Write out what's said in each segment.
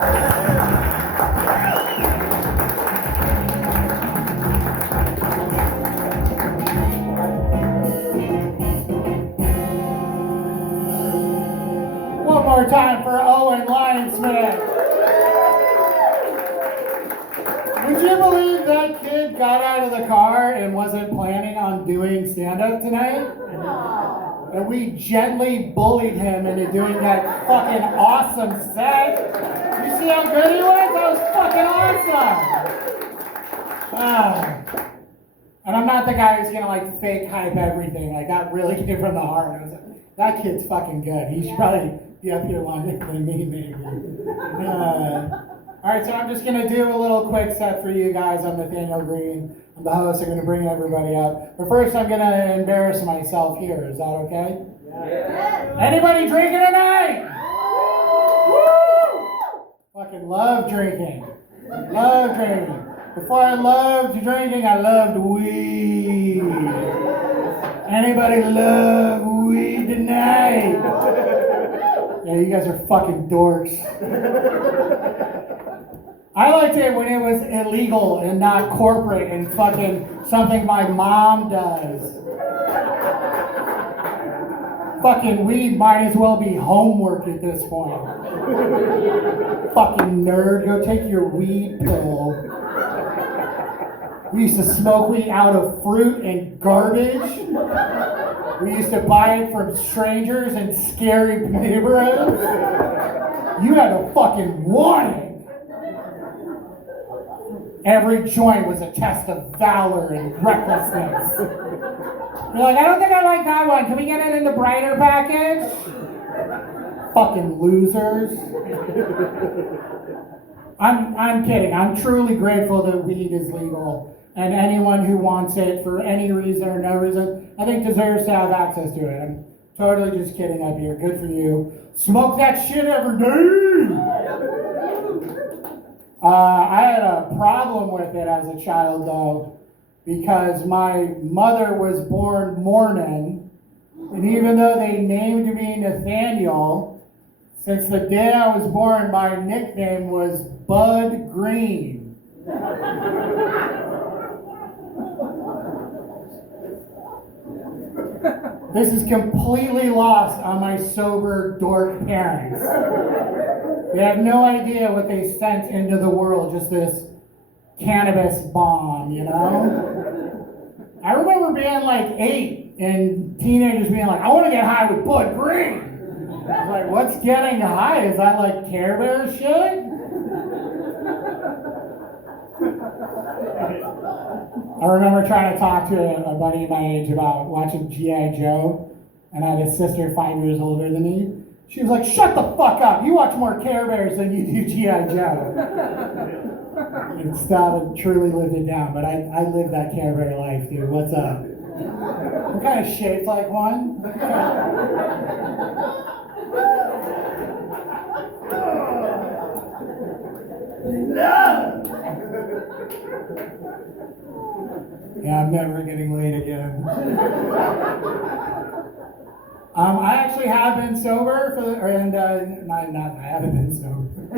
One more time for Owen Lyonsmith. Would you believe that kid got out of the car and wasn't planning on doing stand-up tonight? And we gently bullied him into doing that fucking awesome set. You see how good he was? That was fucking awesome. And I'm not the guy who's gonna like fake hype everything. I got really good from the heart. I was like, that kid's fucking good. He should probably be up here longer than me, maybe. All right, so I'm just gonna do a little quick set for you guys. I'm Nathaniel Green. I'm the host. I'm gonna bring everybody up. But first, I'm gonna embarrass myself here. Is that okay? Yeah. Anybody drinking tonight? Woo! Fucking love drinking. Love drinking. Before I loved drinking, I loved weed. Anybody love weed tonight? Yeah, you guys are fucking dorks. I liked it when it was illegal and not corporate and fucking something my mom does. Fucking weed might as well be homework at this point. Fucking nerd, go take your weed pill. We used to smoke weed out of fruit and garbage. We used to buy it from strangers in scary neighborhoods. You had to fucking want it. Every joint was a test of valor and recklessness. You're like, I don't think I like that one. Can we get it in the brighter package? Fucking losers. I'm kidding. I'm truly grateful that weed is legal. And anyone who wants it for any reason or no reason, I think deserves to have access to it. I'm totally just kidding up here. Good for you. Smoke that shit every day. I had a problem with it as a child, though, because my mother was born Mormon, and even though they named me Nathaniel, since the day I was born, my nickname was Bud Green. This is completely lost on my sober dork parents. They have no idea what they sent into the world, just this cannabis bomb, you know? I remember being like 8 and teenagers being like, I want to get high with Bud Green. I was like, what's getting high? Is that like Care Bear shit? I remember trying to talk to a buddy my age about watching G.I. Joe, and I had a sister 5 years older than me. She was like, shut the fuck up. You watch more Care Bears than you do G.I. Joe. And stop, truly lived it down. But I lived that Care Bear life, dude. What's up? What kind of shaped like one? No! Yeah, I'm never getting laid again. I actually have been sober I haven't been sober.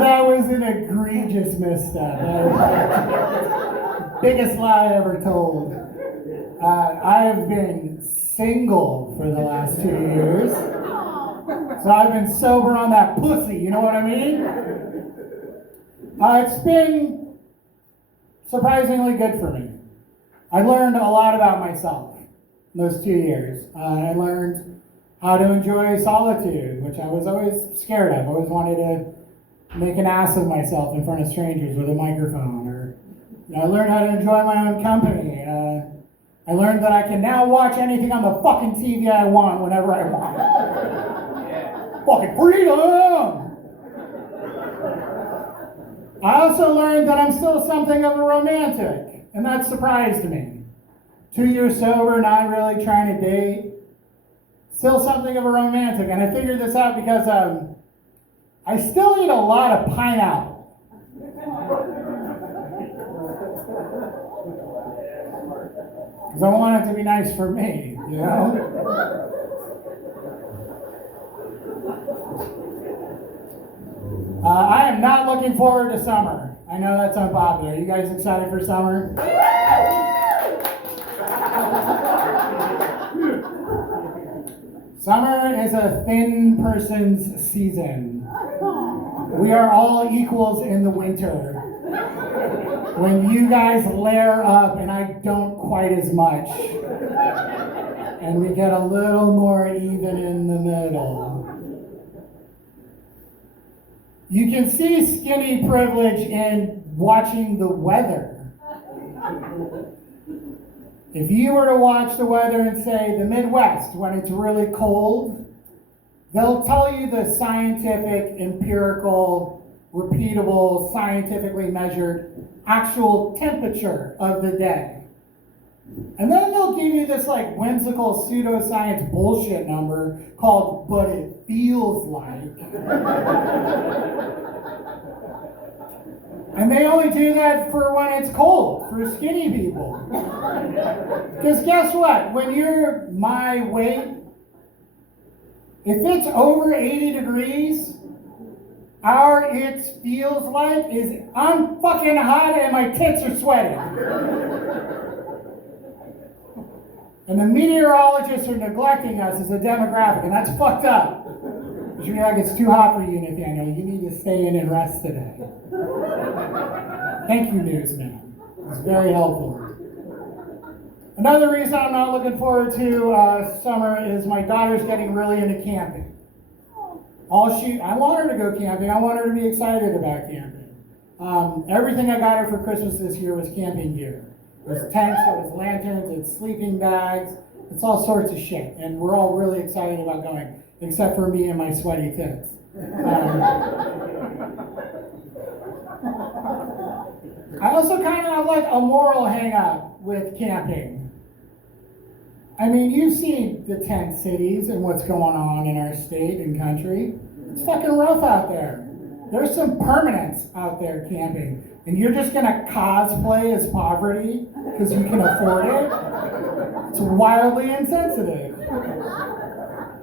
That was an egregious misstep. Biggest lie ever told. I have been single for the last 2 years. So I've been sober on that pussy, you know what I mean? It's been surprisingly good for me. I learned a lot about myself in those 2 years. I learned how to enjoy solitude, which I was always scared of. I always wanted to make an ass of myself in front of strangers with a microphone. I learned how to enjoy my own company. I learned that I can now watch anything on the fucking TV I want whenever I want. Fucking freedom! I also learned that I'm still something of a romantic, and that surprised me. 2 years sober, not really trying to date, still something of a romantic. And I figured this out because I still eat a lot of pineapple. Because I want it to be nice for me, you know? I am not looking forward to summer. I know that's unpopular. Are you guys excited for summer? Summer is a thin person's season. We are all equals in the winter. When you guys layer up and I don't quite as much. And we get a little more even in the middle. You can see skinny privilege in watching the weather. If you were to watch the weather in, say, the Midwest, when it's really cold, they'll tell you the scientific, empirical, repeatable, scientifically measured actual temperature of the day. And then they'll give you this like whimsical pseudoscience bullshit number called, but it feels like. And they only do that for when it's cold, for skinny people. Because guess what? When you're my weight, if it's over 80 degrees, our it feels like is I'm fucking hot and my tits are sweating. And the meteorologists are neglecting us as a demographic, and that's fucked up. Because you're like, it's too hot for you, Nathaniel. You need to stay in and rest today. Thank you, newsman. It's very helpful. Another reason I'm not looking forward to summer is my daughter's getting really into camping. I want her to go camping. I want her to be excited about camping. Everything I got her for Christmas this year was camping gear. It was tents, it was lanterns, it's sleeping bags, it's all sorts of shit. And we're all really excited about going, except for me and my sweaty tits. I also kind of have like a moral hang-up with camping. I mean, you've seen the tent cities and what's going on in our state and country. It's fucking rough out there. There's some permanents out there camping. And you're just gonna cosplay as poverty because you can afford it? It's wildly insensitive.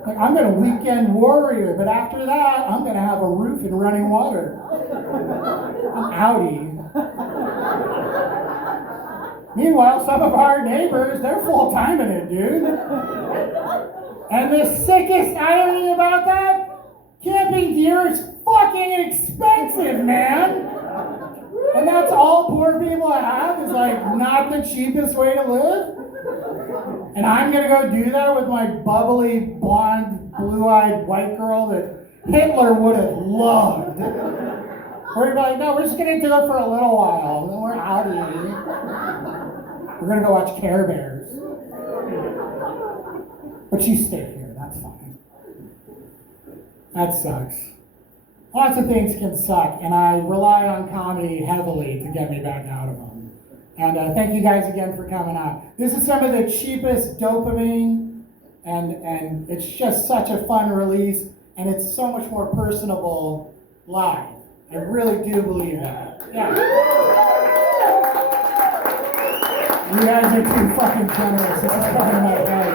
Like, I'm gonna weekend warrior, but after that, I'm gonna have a roof and running water. I'm outie. Meanwhile, some of our neighbors, they're full-time in it, dude. And the sickest irony about that, camping gear is fucking expensive, man. And that's all poor people have, is like not the cheapest way to live. And I'm gonna go do that with my bubbly, blonde, blue-eyed white girl that Hitler would have loved. We're gonna be like, no, we're just gonna do it for a little while, then we're out of here. We're gonna go watch Care Bears. But you stay here, that's fine. That sucks. Lots of things can suck, and I rely on comedy heavily to get me back out of them. And thank you guys again for coming out. This is some of the cheapest dopamine, and it's just such a fun release, and it's so much more personable live. I really do believe that. Yeah. You guys are too fucking generous. This is part of my day.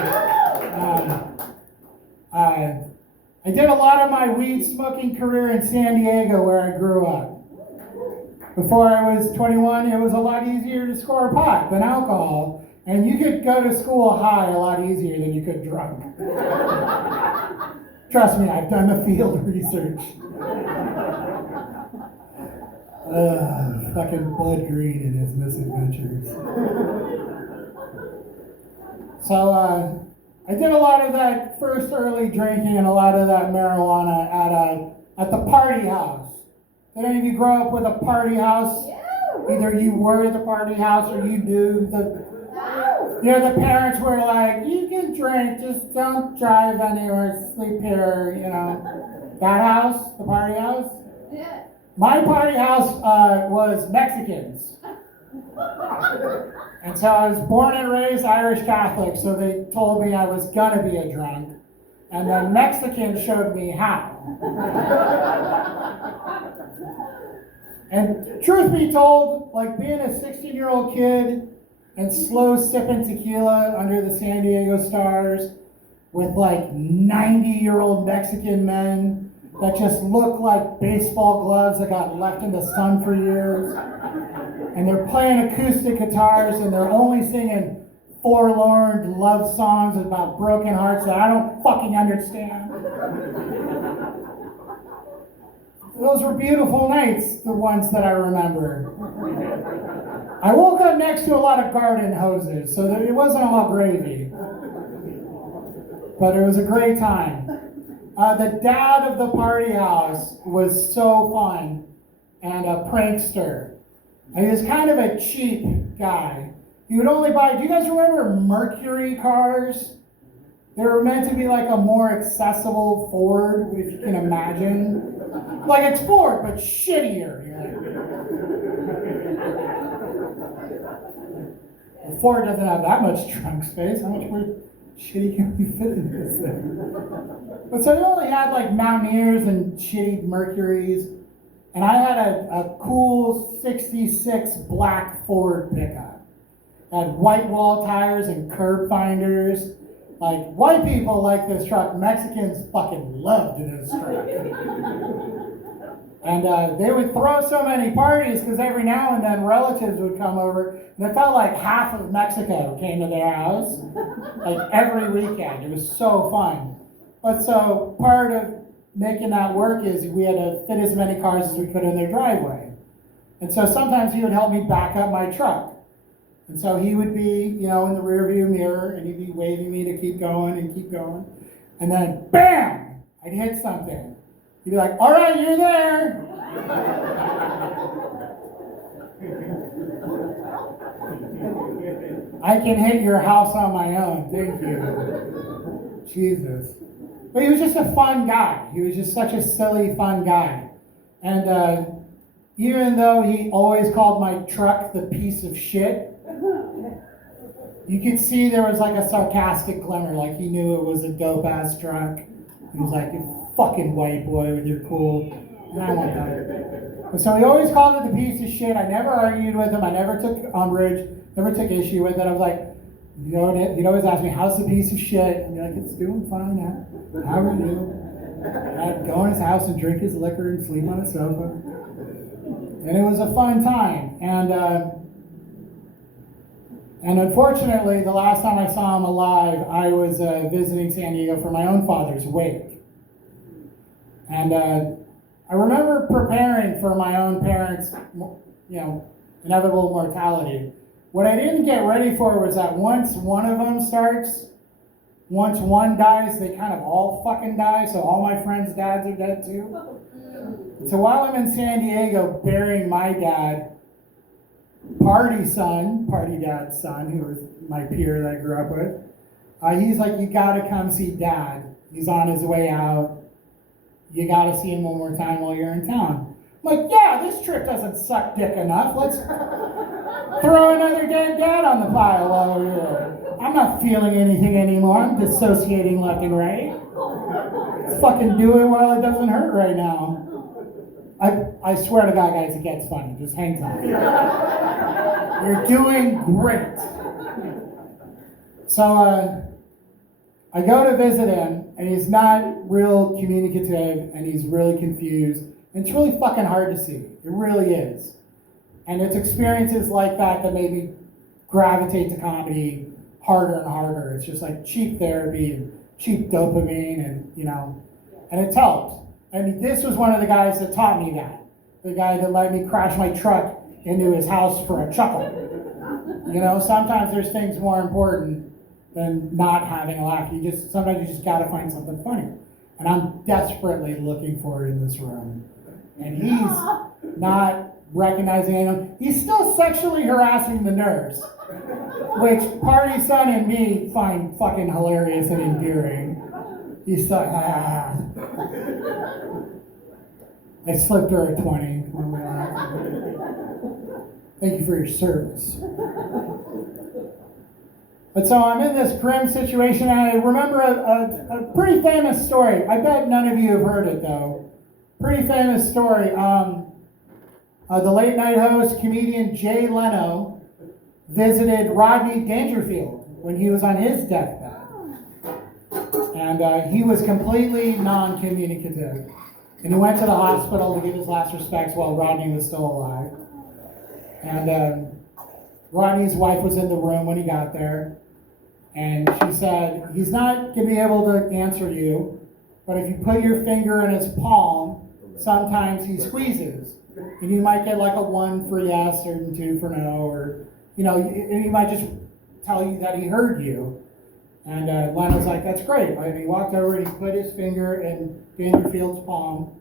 I did a lot of my weed smoking career in San Diego, where I grew up. Before I was 21, it was a lot easier to score pot than alcohol, and you could go to school high a lot easier than you could drunk. Trust me, I've done the field research. Fucking Bud Green and his misadventures. So, I did a lot of that first early drinking and a lot of that marijuana at the party house. Did any of you grow up with a party house? Either you were at the party house or you knew the parents were like, you can drink, just don't drive anywhere, sleep here, you know. That house, the party house? Yeah. My party house was Mexicans. And so I was born and raised Irish Catholic, so they told me I was gonna be a drunk. And then Mexicans showed me how. And truth be told, like being a 16-year-old kid and slow sipping tequila under the San Diego stars, with like 90-year-old Mexican men that just look like baseball gloves that got left in the sun for years. And they're playing acoustic guitars and they're only singing forlorn love songs about broken hearts that I don't fucking understand. Those were beautiful nights, the ones that I remember. I woke up next to a lot of garden hoses, so it wasn't all gravy. But it was a great time. The dad of the party house was so fun and a prankster. And he was kind of a cheap guy. He would only buy, do you guys remember Mercury cars? They were meant to be like a more accessible Ford, if you can imagine. Like it's Ford, but shittier. Well, Ford doesn't have that much trunk space. How much more shitty can we fit in this thing? But so he only had like Mountaineers and shitty Mercuries. And I had a cool 66 black Ford pickup. It had white wall tires and curb finders. Like, white people like this truck. Mexicans fucking loved this truck. And they would throw so many parties because every now and then relatives would come over. And it felt like half of Mexico came to their house. Like every weekend. It was so fun. But so part of making that work is we had to fit as many cars as we could in their driveway. And so sometimes he would help me back up my truck. And so he would be, in the rearview mirror, and he'd be waving me to keep going and keep going. And then, bam, I'd hit something. He'd be like, all right, you're there. I can hit your house on my own, thank you. Jesus. But he was just a fun guy. He was just such a silly, fun guy. And even though he always called my truck the piece of shit, you could see there was like a sarcastic glimmer, like he knew it was a dope-ass truck. He was like, you fucking white boy with your cool. And I want that. But so he always called it the piece of shit. I never argued with him. I never took umbrage, never took issue with it. I was like, he'd always ask me, how's the piece of shit? I'd be like, it's doing fine. How are you? I'd go in his house and drink his liquor and sleep on a sofa. And it was a fun time. And unfortunately, the last time I saw him alive, I was visiting San Diego for my own father's wake. And I remember preparing for my own parents', inevitable mortality. What I didn't get ready for was that once one of them starts, once one dies, they kind of all fucking die, so all my friends' dads are dead too. So while I'm in San Diego burying my dad, party dad's son, who was my peer that I grew up with, he's like, you gotta come see dad. He's on his way out. You gotta see him one more time while you're in town. I'm like, yeah, this trip doesn't suck dick enough. Let's throw another dead dad on the pile while we're here. I'm not feeling anything anymore. I'm dissociating left and right. Let's fucking do it while it doesn't hurt right now. I swear to God, guys, it gets funny. Just hang tight. You're doing great. So I go to visit him, and he's not real communicative, and he's really confused. And it's really fucking hard to see. It really is. And it's experiences like that that made me gravitate to comedy harder and harder. It's just like cheap therapy and cheap dopamine, and and it's helped. I mean, this was one of the guys that taught me that. The guy that let me crash my truck into his house for a chuckle. Sometimes there's things more important than not having a laugh. Sometimes you just gotta find something funny. And I'm desperately looking for it in this room. And he's not recognizing anyone. He's still sexually harassing the nurse, which party son and me find fucking hilarious and endearing. He's still, I slipped her a 20 when we laughed. Thank you for your service. But so I'm in this grim situation, and I remember a pretty famous story. I bet none of you have heard it, though. Pretty famous story. The late night host, comedian Jay Leno, visited Rodney Dangerfield when he was on his deathbed. And he was completely non-communicative. And he went to the hospital to give his last respects while Rodney was still alive. And Rodney's wife was in the room when he got there. And she said, he's not going to be able to answer you, but if you put your finger in his palm, sometimes he squeezes. And you might get like a 1 for yes or 2 for no, or, and he might just tell you that he heard you. And Len was like, that's great. And he walked over and he put his finger in Dangerfield's palm.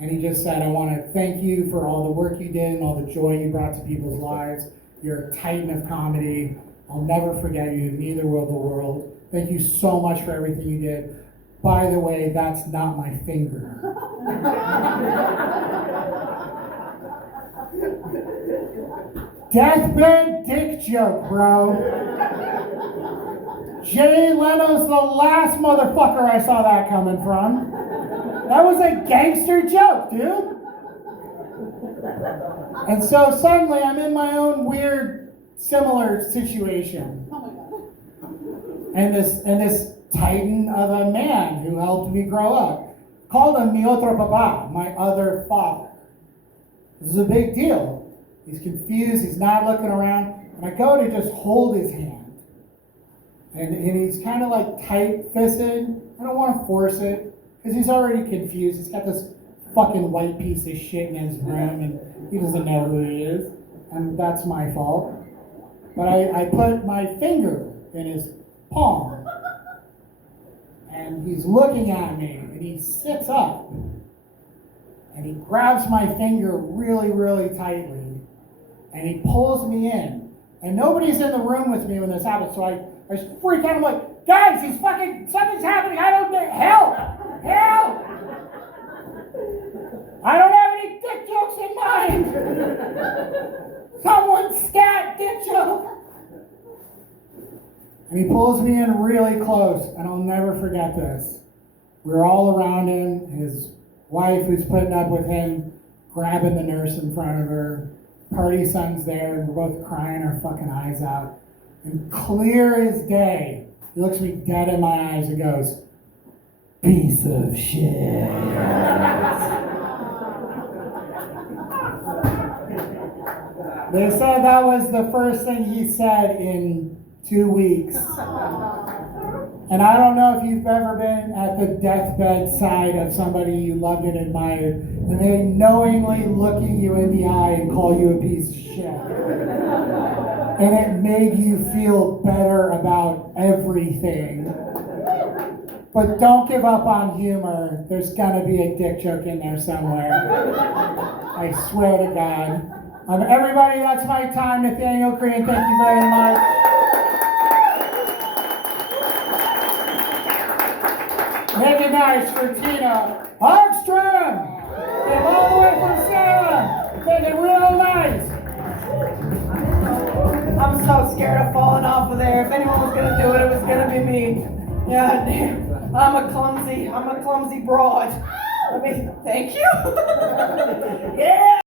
And he just said, I want to thank you for all the work you did and all the joy you brought to people's lives. You're a titan of comedy. I'll never forget you, neither will the world. Thank you so much for everything you did. By the way, that's not my finger. Deathbed dick joke, bro. Jay Leno's the last motherfucker I saw that coming from. That was a gangster joke, dude. And so suddenly I'm in my own weird, similar situation. And this titan of a man who helped me grow up called him mi otro papá, my other father. This is a big deal. He's confused, he's not looking around, and I go to just hold his hand. And he's kind of like tight-fisted. I don't want to force it, because he's already confused. He's got this fucking white piece of shit in his room, and he doesn't know who he is. And that's my fault. But I put my finger in his palm. And he's looking at me, and he sits up. And he grabs my finger really, really tightly. And he pulls me in. And nobody's in the room with me when this happens, so I freak out. I'm like, guys, something's happening. I don't get help. Help! I don't have any dick jokes in mind. Someone stat dick joke. And he pulls me in really close, and I'll never forget this. We're all around him, his wife who's putting up with him, grabbing the nurse in front of her. Party son's there, and we're both crying our fucking eyes out. And clear as day, he looks me dead in my eyes and goes, piece of shit. They said that was the first thing he said in 2 weeks. And I don't know if you've ever been at the deathbed side of somebody you loved and admired, and they knowingly look at you in the eye and call you a piece of shit. And it made you feel better about everything. But don't give up on humor. There's gonna be a dick joke in there somewhere. I swear to God. Everybody, that's my time. Nathaniel Green, thank you very much. Make it nice for Tina Hogstrom. Came all the way from Sarah. Make it real nice. I'm so scared of falling off of there. If anyone was gonna do it, it was gonna be me. Yeah, damn. I'm a clumsy broad. I mean, thank you. Yeah.